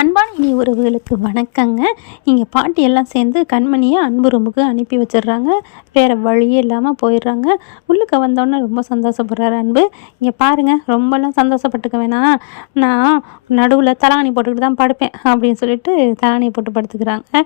அன்பான இனி உறவுகளுக்கு வணக்கங்க. இங்கே பாட்டி எல்லாம் சேர்ந்து கண்மணியை அன்பு ரூமுக்கு அனுப்பி வச்சிடுறாங்க. வேறு வழியே இல்லாமல் போயிடுறாங்க. உள்ளுக்க வந்தோடனே ரொம்ப சந்தோஷப்படுறாரு அன்பு. இங்கே பாருங்கள், ரொம்பலாம் சந்தோஷப்பட்டுக்க வேணாம், நான் நடுவில் தலாணி போட்டுக்கிட்டு தான் படுப்பேன் அப்படின்னு சொல்லிட்டு தலாணியை போட்டு படுத்துக்கிறாங்க.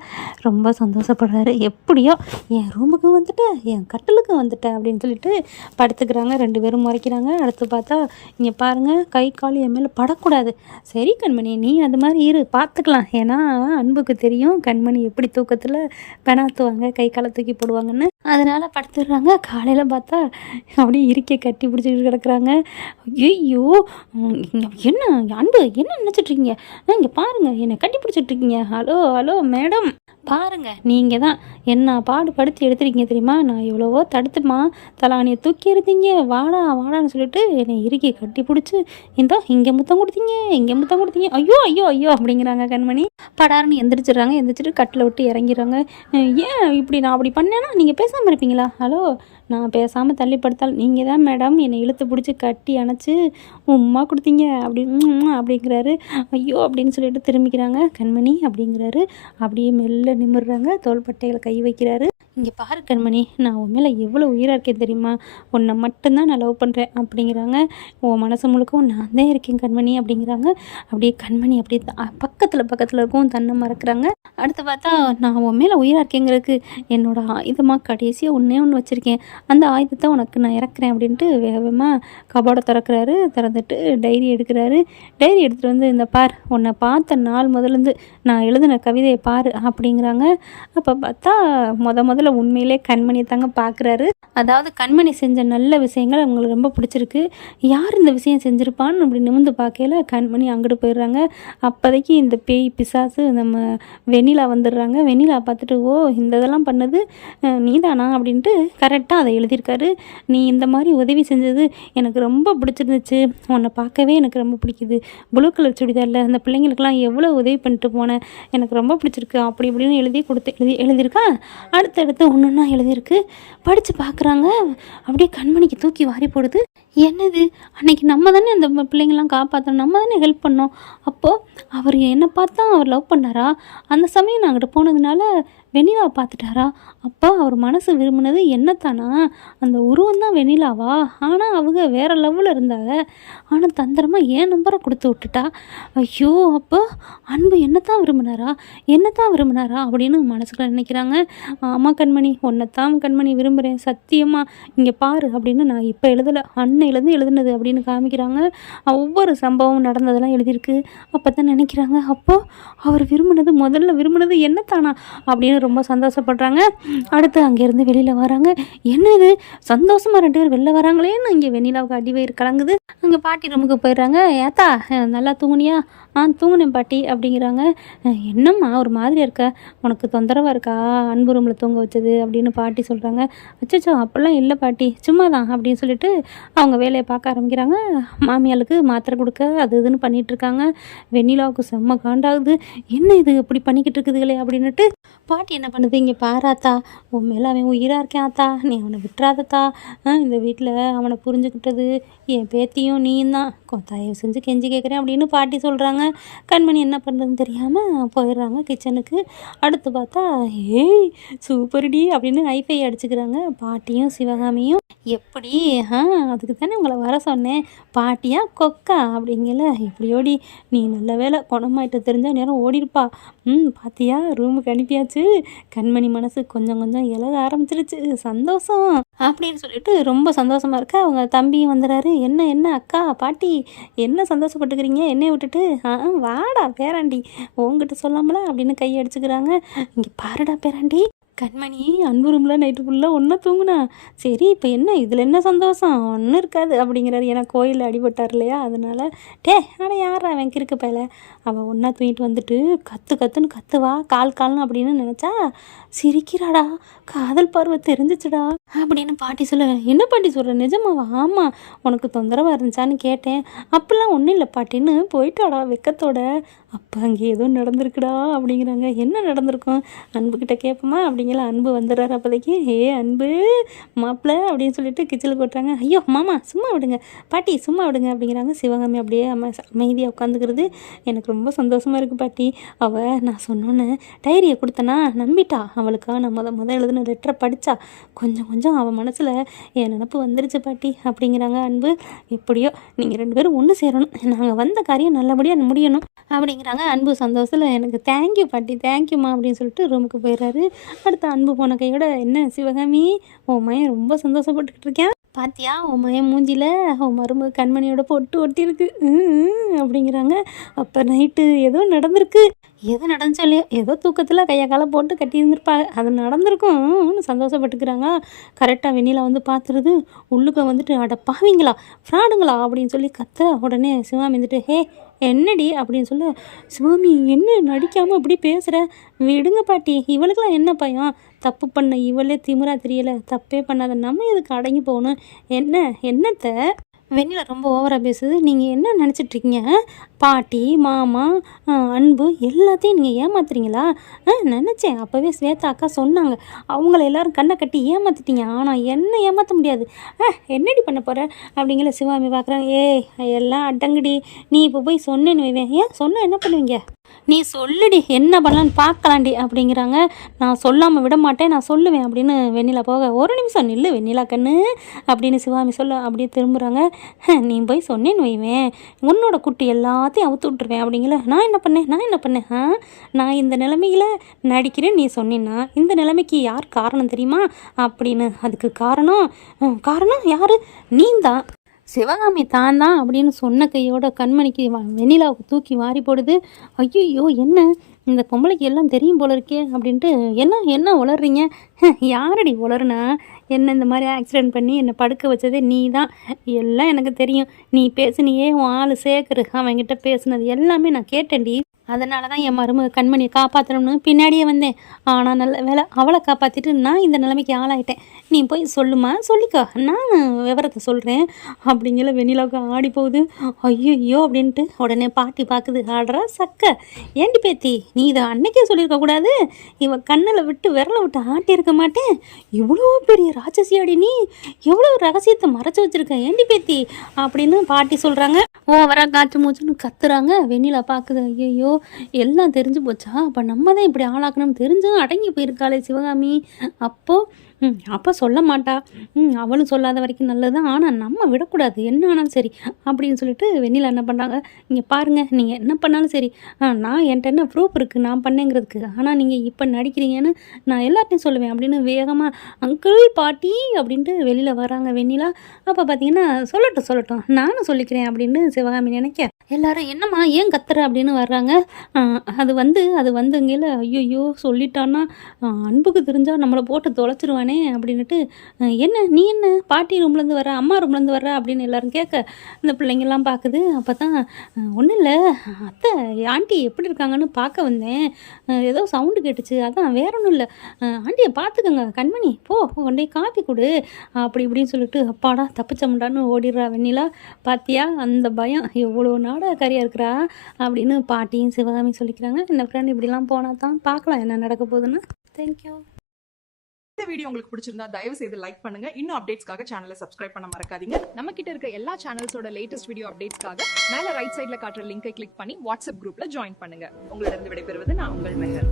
ரொம்ப சந்தோஷப்படுறாரு. எப்படியோ என் ரூமுக்கு வந்துட்டு என் கட்டிலுக்கு வந்துட்டேன் அப்படின்னு சொல்லிட்டு படுத்துக்கிறாங்க. 2 பேரும் முறைக்கிறாங்க. அடுத்து பார்த்தா இங்கே பாருங்கள், கை கால் என் மேலே படக்கூடாது. சரி கண்மணி, நீ அது மாதிரி இரு, பார்த்துக்கலாம். ஏன்னா அன்புக்கு தெரியும் கண்மணி எப்படி தூக்கத்தில் பெணாத்துவாங்க, கை காலை தூக்கி போடுவாங்கன்னு. அதனால் படுத்துடுறாங்க. காலையில் பார்த்தா அப்படியே இருக்கை கட்டி பிடிச்சிக்கிட்டு கிடக்குறாங்க. ஐயோ, என்ன அன்பு, என்ன நினச்சிட்ருக்கீங்க? இங்கே பாருங்கள், என்னை கட்டி பிடிச்சிட்ருக்கீங்க. ஹலோ ஹலோ மேடம், பாருங்கள், நீங்கள் தான் என்ன பாடுபடுத்தி எடுத்துருக்கீங்க தெரியுமா? நான் எவ்வளவோ தடுத்துமா, தலானியை தூக்கி எடுத்தீங்க, வாடா வாடான்னு சொல்லிட்டு என்னை இறுக்கி கட்டி பிடிச்சி இந்தோ இங்கே முத்தம் கொடுத்தீங்க, இங்கே முத்தம் கொடுத்தீங்க. ஐயோ ஐயோ ஐயோ அப்படிங்கிறாங்க கண்மணி. படாருன்னு எந்திரிச்சிடுறாங்க. எந்திரிச்சிட்டு கட்டில் விட்டு இறங்கிறாங்க. ஏன் இப்படி நான் அப்படி பண்ணேன்னா நீங்கள் பேசாமல் இருப்பீங்களா? ஹலோ, நான் பேசாமல் தள்ளி படுத்தால் நீங்கள் தான் மேடம் என்னை இழுத்து பிடிச்சி கட்டி அணைச்சி உம்மா கொடுத்தீங்க அப்படிங்கிறாரு. ஐயோ அப்படின்னு சொல்லிட்டு திரும்பிக்கிறாங்க. கண்மணி அப்படிங்கிறாரு. அப்படியே மெல்ல நிமிர்றாங்க. தோள்பட்டையில் கை வைக்கிறாரு. இங்கே பாரு கண்மணி, நான் உன் மேலே எவ்வளோ உயிராக இருக்கேன் தெரியுமா? உன்னை மட்டும்தான் நான் லவ் பண்ணுறேன் அப்படிங்கிறாங்க. உன் மனசு முழுக்க நான் தான் இருக்கேன் கண்மணி அப்படிங்கிறாங்க. அப்படியே கண்மணி அப்படியே பக்கத்தில் இருக்கும் தன்னை மறக்கிறாங்க. அடுத்து பார்த்தா நான் உன் மேலே உயிராக இருக்கேங்கிறதுக்கு என்னோடய ஆயுதமாக கடைசியாக ஒன்று வச்சுருக்கேன், அந்த ஆயுதத்தை உனக்கு நான் இறக்குறேன் அப்படின்ட்டு வேகமாக கபோர்டை திறக்கிறாரு. திறந்துட்டு டைரி எடுக்கிறாரு. டைரி எடுத்துகிட்டு வந்து, இந்த பார், உன்னை பார்த்த நாள் முதலேருந்து நான் எழுதின கவிதையை பாரு அப்படிங்கிறாங்க. அப்போ பார்த்தா முதல்ல உண்மையிலே கண்மணியை தாங்க பார்க்குறாரு. அதாவது கண்மணி செஞ்ச நல்ல விஷயங்கள் அவங்களுக்கு ரொம்ப பிடிச்சிருக்கு. யார் இந்த விஷயம் செஞ்சுருப்பான்னு அப்படி நிமிந்து பார்க்கல கண்மணி அங்கிட்டு போயிடுறாங்க. அப்போதைக்கு இந்த பேய் பிசாசு நம்ம வெண்ணிலா வந்துடுறாங்க. வெண்ணிலா பார்த்துட்டு, ஓ இந்த இதெல்லாம் பண்ணது நீதானா அப்படின்ட்டு கரெக்டாக அதை எழுதியிருக்காரு. நீ இந்த மாதிரி உதவி செஞ்சது எனக்கு ரொம்ப பிடிச்சிருந்துச்சு, உன்னை பார்க்கவே எனக்கு ரொம்ப பிடிக்குது, ப்ளூ கலர் சுடிதாரில் அந்த பிள்ளைங்களுக்கெல்லாம் எவ்வளோ உதவி பண்ணிட்டு போனேன், எனக்கு ரொம்ப பிடிச்சிருக்கு அப்படி இப்படின்னு எழுதியிருக்கா. அடுத்தடுத்து ஒன்றுன்னா எழுதியிருக்கு. படித்து பார்க்குறாங்க. அப்படியே கண்மணிக்கு தூக்கி வாரி போடுது. என்னது, அன்னைக்கு நம்ம தானே அந்த பிள்ளைங்கள்லாம் காப்பாற்றணும், நம்ம தானே ஹெல்ப் பண்ணோம். அப்போது அவர் என்னை பார்த்தா அவர் லவ் பண்ணாரா? அந்த சமயம் நான் அங்கிட்டு போனதுனால வெண்ணிலாவை பார்த்துட்டாரா? அப்போ அவர் மனசு விரும்பினது என்னத்தானா? அந்த உருவம் தான் வெண்ணிலாவா? ஆனால் அவங்க வேறு லெவலில் இருந்தாங்க. ஆனால் தந்திரமாக ஏன் நம்பரை கொடுத்து விட்டுட்டா. ஐயோ, அப்போ அன்பு என்னத்தான் விரும்பினாரா அப்படின்னு மனசுக்குள்ள நினைக்கிறாங்க. ஆமாம் கண்மணி, உன்னைத்தான் கண்மணி விரும்புகிறேன், சத்தியமாக இங்கே பாரு அப்படின்னு நான் இப்போ எழுதலை, அன்னையிலேருந்து எழுதுனது அப்படின்னு காமிக்கிறாங்க. ஒவ்வொரு சம்பவம் நடந்ததெல்லாம் எழுதியிருக்கு. அப்போ தான் நினைக்கிறாங்க, அப்போது அவர் முதல்ல விரும்பினது என்னத்தானா அப்படின்னு ரொம்ப சந்தோஷப்படுறாங்க. அடுத்து அங்கேருந்து வெளியில் வராங்க. என்ன இது சந்தோஷமாக 2 பேர் வெளில வராங்களேன்னு இங்கே வெண்ணிலாவுக்கு அடிவயிறு கலங்குது. அங்கே பாட்டி ரூமுக்கு போயிடுறாங்க. ஏத்தா நல்லா தூங்குனியா? தூங்குனேன் பாட்டி அப்படிங்கிறாங்க. என்னம்மா ஒரு மாதிரி இருக்க, உனக்கு தொந்தரவாக இருக்கா அன்பு ரூமில் தூங்க வச்சது அப்படின்னு பாட்டி சொல்கிறாங்க. அச்சச்சோ அப்படிலாம் இல்லை பாட்டி, சும்மா தான் அப்படின்னு சொல்லிட்டு அவங்க வேலையை பார்க்க ஆரம்பிக்கிறாங்க. மாமியாளுக்கு மாத்திரை கொடுக்க அது இதுன்னு பண்ணிகிட்ருக்காங்க. வெண்ணிலாவுக்கு செம்ம காண்டாகுது. என்ன இது இப்படி பண்ணிக்கிட்டு இருக்குதுங்களே அப்படின்னுட்டு பாட்டி என்ன பண்ணுது, இங்கே பாராத்தா, உன் மேலே அவன் உயிராக இருக்கேன் ஆத்தா, நீ அவனை விட்டுறாதத்தா, இந்த வீட்டில் அவனை புரிஞ்சுக்கிட்டது என் பேத்தியும் நீயும் தான், தயவு செஞ்சு கெஞ்சி கேட்குறேன் அப்படின்னு பாட்டி சொல்கிறாங்க. கண்மணி என்ன பண்ணுறதுன்னு தெரியாமல் போயிடுறாங்க கிச்சனுக்கு. அடுத்து பார்த்தா, ஏய் சூப்பர்டி அப்படின்னு ஐஃபை அடிச்சுக்கிறாங்க பாட்டியும் சிவகாமியும். எப்படி அதுக்கு தானே உங்களை வர சொன்னேன், பாட்டியா கொக்கா அப்படிங்கல, எப்படியோடி நீ நல்ல வேலை குணமாயிட்ட, தெரிஞ்சால் நேரம் ஓடிருப்பா. பாத்தியா ரூமுக்கு அனுப்பியாச்சு. கண்மணி மனசு கொஞ்சம் இலக ஆரம்பிச்சிருச்சு, சந்தோஷம் அப்படின்னு சொல்லிட்டு ரொம்ப சந்தோஷமாக இருக்க. அவங்க தம்பியும் வந்துடுறாரு. என்ன அக்கா பாட்டி என்ன சந்தோஷப்பட்டுக்கிறீங்க என்னைய விட்டுட்டு? வாடா பேராண்டி, உங்ககிட்ட சொல்லாமலா அப்படின்னு கை அடிச்சுக்கிறாங்க. இங்கே பாருடா பேராண்டி, கண்மணி அன்பு ரூமில் நைட்டு ஃபுல்லாக ஒன்றா தூங்குனா, சரி இப்போ என்ன இதில் என்ன சந்தோஷம், ஒன்றும் இருக்காது அப்படிங்கிறாரு. ஏன்னா கோயிலில் அடிபட்டார் இல்லையா, அதனால். ஆனால் யாரா அவன் கிறுக்கு பையில, அவள் ஒன்றா தூங்கிட்டு வந்துட்டு கத்துன்னு கத்துவா கால்னு அப்படின்னு நினச்சா சிரிக்கிறாடா, காதல் பார்வை தெரிஞ்சிச்சுடா அப்படின்னு பாட்டி சொல்ல, என்ன பாட்டி சொல்கிற நிஜமாவா? ஆமாம், உனக்கு தொந்தரவாக இருந்துச்சான்னு கேட்டேன். அப்படிலாம் ஒன்றும் இல்லை பாட்டின்னு போயிட்டாடா வெக்கத்தோட. அப்போ அங்கே ஏதோ நடந்திருக்குடா அப்படிங்கிறாங்க. என்ன நடந்திருக்கும்? அன்புக்கிட்ட கேட்போமா அப்படிங்கிற அன்பு வந்துடுறாரு. அப்போதைக்கு அன்பு மாப்பிள்ளை அப்படின்னு சொல்லிட்டு கிச்சல் கொட்டுறாங்க. ஐயோ மாமா சும்மா விடுங்க, பாட்டி சும்மா விடுங்க அப்படிங்கிறாங்க. சிவகாமி அப்படியே அமைதியாக உட்காந்துக்கிறது. எனக்கு ரொம்ப சந்தோஷமாக இருக்குது பாட்டி. நான் சொன்னோன்னு டைரியை கொடுத்தனா நம்பிட்டா. அவளுக்காக நான் முத எழுதுன லெட்டரை படித்தா. கொஞ்சம் கொஞ்சம் அவன் மனசில் என் நினப்பு வந்துருச்சு பாட்டி அப்படிங்கிறாங்க அன்பு. எப்படியோ நீங்கள் 2 பேரும் ஒன்று சேரணும், நாங்கள் வந்த காரியம் நல்லபடியாக முடியணும் அப்படிங்கிறாங்க. அன்பு சந்தோஷத்தில் எனக்கு தேங்க்யூ பாட்டி தேங்க்யூம்மா அப்படின்னு சொல்லிட்டு ரூமுக்கு போயிடுறாரு. அடுத்து அன்பு போன கையோட, என்ன சிவகாமி உன் மையன் ரொம்ப சந்தோஷப்பட்டுக்கிட்டு இருக்கேன் பாத்தியா, உன் மையன் மூஞ்சியில் உன் மருமக கண்மணியோட பொட்டு ஒட்டியிருக்கு அப்படிங்கிறாங்க. அப்போ நைட்டு ஏதோ நடந்திருக்கு. எது நடந்துச்சோ இல்லையோ, ஏதோ தூக்கத்தில் கையை காலை போட்டு கட்டியிருந்துருப்பாங்க, அது நடந்திருக்கும்னு சந்தோஷப்பட்டுக்கிறாங்க. கரெக்டாக வெண்ணிலா வந்து பார்த்துருது. உள்ளுக்க வந்துட்டு அட பாவீங்களா ஃப்ராடுங்களா அப்படின்னு சொல்லி கத்த. உடனே சிவாமி வந்துட்டு என்னடி அப்படின்னு சொல்ல, சிவாமி என்ன நடிக்காமல் இப்படி பேசுகிற, விடுங்க பாட்டி, இவளுக்கெல்லாம் என்ன பயம், தப்பு பண்ண இவளே திமிரா தெரியலை, தப்பே பண்ணாத நம்ம எதுக்கு அடங்கி போகணும், என்னத்தை வெண்ணிலா ரொம்ப ஓவராக பேசுது, நீங்கள் என்ன நினச்சிட்ருக்கீங்க, பாட்டி மாமா அன்பு எல்லாத்தையும் நீங்கள் ஏமாத்துறீங்களா? நினச்சேன் அப்போவே ஸ்வேதா அக்கா சொன்னாங்க, அவங்கள எல்லோரும் கண்ணை கட்டி ஏமாற்றிட்டீங்க, ஆனால் என்ன ஏமாற்ற முடியாது. என்னடி பண்ண போகிற அப்படிங்கிற சிவாமி பார்க்குறாங்க. எல்லாம் அடங்குடி, நீ இப்போ போய் சொன்னேன்னு வைவேன், ஏன் சொன்னால் என்ன பண்ணுவீங்க, நீ சொல்லுடி என்ன பண்ணலான்னு பார்க்கலாண்டி அப்படிங்கிறாங்க. நான் சொல்லாமல் விட மாட்டேன், நான் சொல்லுவேன் அப்படின்னு வெண்ணிலா போக, ஒரு நிமிஷம் நில்லு வெண்ணிலா கண்ணு அப்படின்னு சிவாமி சொல்ல அப்படியே திரும்புகிறாங்க. நீ போய் சொன்னேன்னு வைவேன், உன்னோட குட்டி எல்லாத்தையும் அவுத்து விட்டுருவேன் அப்படிங்கிற. நான் என்ன பண்ணேன் நான் இந்த நிலைமையில் நடிக்கிறேன், நீ சொன்னேன்னா இந்த நிலைமைக்கு யார் காரணம் தெரியுமா அப்படின்னு. அதுக்கு காரணம் யார், நீ தான் சிவகாமி தான் அப்படின்னு சொன்ன கையோட கண்மணிக்கு வெண்ணிலாவுக்கு தூக்கி வாரி போடுது. ஐயோ என்ன இந்த பொம்பளைக்கு எல்லாம் தெரியும் போல இருக்கே அப்படின்ட்டு, என்ன உளர்றீங்க, யாரடி உளருனா, என்ன இந்த மாதிரி ஆக்சிடெண்ட் பண்ணி என்னை படுக்க வச்சதே நீ தான், எல்லாம் எனக்கு தெரியும், நீ பேசுனியே உன் ஆள் சேகரு அவன்கிட்ட பேசுனது எல்லாமே நான் கேட்டேன்டி, அதனால தான் என் மருமக கண்மணியை காப்பாற்றணும்னு பின்னாடியே வந்தேன். ஆனால் நல்ல வேலை அவளை காப்பாற்றிட்டு நான் இந்த நிலைமைக்கு ஆளாயிட்டேன். நீ போய் சொல்லுமா, சொல்லிக்கோ, நான் விவரத்தை சொல்கிறேன் அப்படிங்கிற வெண்ணிலாவுக்கு ஆடி போகுது. ஐயோ அப்படின்ட்டு உடனே பாட்டி பார்க்குது. ஆடுறா சக்க, ஏண்டி பேத்தி நீ இதை அன்னைக்கே சொல்லியிருக்கக்கூடாது, இவன் கண்ணில் விட்டு விரலை விட்டு ஆட்டியிருக்க மாட்டேன், இவ்வளோ பெரிய ராட்சசியாடி நீ, எவ்வளோ ரகசியத்தை மறைச்சி வச்சுருக்க ஏண்டி பேத்தி அப்படின்னு பாட்டி சொல்கிறாங்க. ஓவராக காற்று மூச்சுன்னு கத்துறாங்க. வெண்ணிலா பார்க்குது. ஐயோ எல்லாம் தெரிஞ்சு போச்சா, அப்போ நம்ம தான் இப்படி ஆளாக்கணும்னு தெரிஞ்சும் அடங்கி போயிருக்காளே சிவகாமி. அப்போ சொல்ல மாட்டா, அவளும் சொல்லாத வரைக்கும் நல்லது தான், ஆனால் நம்ம விடக்கூடாது என்ன ஆனாலும் சரி அப்படின்னு சொல்லிட்டு வெண்ணிலா என்ன பண்ணுறாங்க, இங்கே பாருங்கள் நீங்கள் என்ன பண்ணாலும் சரி, நான் என்கிட்ட என்ன ப்ரூஃப் இருக்குது நான் பண்ணேங்கிறதுக்கு, ஆனால் நீங்கள் இப்போ நடிக்கிறீங்கன்னு நான் எல்லாத்தையும் சொல்லுவேன் அப்படின்னு வேகமாக அங்கிள் பாட்டி அப்படின்ட்டு வெளியில் வராங்க வெண்ணிலா. அப்போ பார்த்தீங்கன்னா சொல்லட்டும் நானும் சொல்லிக்கிறேன் அப்படின்னு சிவகாமி நினைக்க, எல்லாரும் என்னம்மா ஏன் கத்துற அப்படின்னு வர்றாங்க. அது வந்துங்கல, ஐயோ சொல்லிட்டான்னா அன்புக்கு தெரிஞ்சால் நம்மளை போட்டு தொலைச்சிருவானே அப்படின்ட்டு, நீ என்ன பாட்டி ரூம்லேருந்து வர, அம்மா ரூம்லேருந்து வர அப்படின்னு எல்லாரும் கேட்க, இந்த பிள்ளைங்கள்லாம் பார்க்குது. அப்போ தான் ஒன்றும் இல்லை அத்தை ஆண்டி எப்படி இருக்காங்கன்னு பார்க்க வந்தேன், ஏதோ சவுண்டு கேட்டுச்சு, அதான் வேற ஒன்றும் இல்லை, ஆண்டியை பார்த்துக்கோங்க கண்மணி போ கொண்டே காப்பி கொடு அப்படி இப்படின்னு சொல்லிட்டு, அப்பாடா தப்பிச்சமுண்டான்னு ஓடிடுறா வெண்ணிலா. பாத்தியா அந்த பயம் எவ்வளோ நாடகக்காரியாக இருக்கிறா அப்படின்னு பாட்டியும் சிவகாமி சொல்லிக்கிறாங்க. என்ன ஃப்ரெண்ட் இப்படிலாம் போனால் தான் பார்க்கலாம் என்ன நடக்க போகுதுன்னு. தேங்க்யூ. இந்த வீடியோ உங்களுக்கு பிடிச்சிருந்தா தயவு செய்து லைக் பண்ணுங்க. இன்னும் அப்டேட்ஸ்க்காக சேனலை சப்ஸ்கிரைப் பண்ண மறக்காதீங்க. நம்ம கிட்ட இருக்க எல்லா சேனல்ஸோட லேட்டஸ்ட் வீடியோ அப்டேட்ஸ்க்காக மேல ரைட் சைட்ல காட்டுற லிங்கை கிளிக் பண்ணி வாட்ஸ்அப் குரூப்ல ஜாயின் பண்ணுங்க. உங்களிடம் விடைபெறுவது நான் உங்கள் மெஹர்.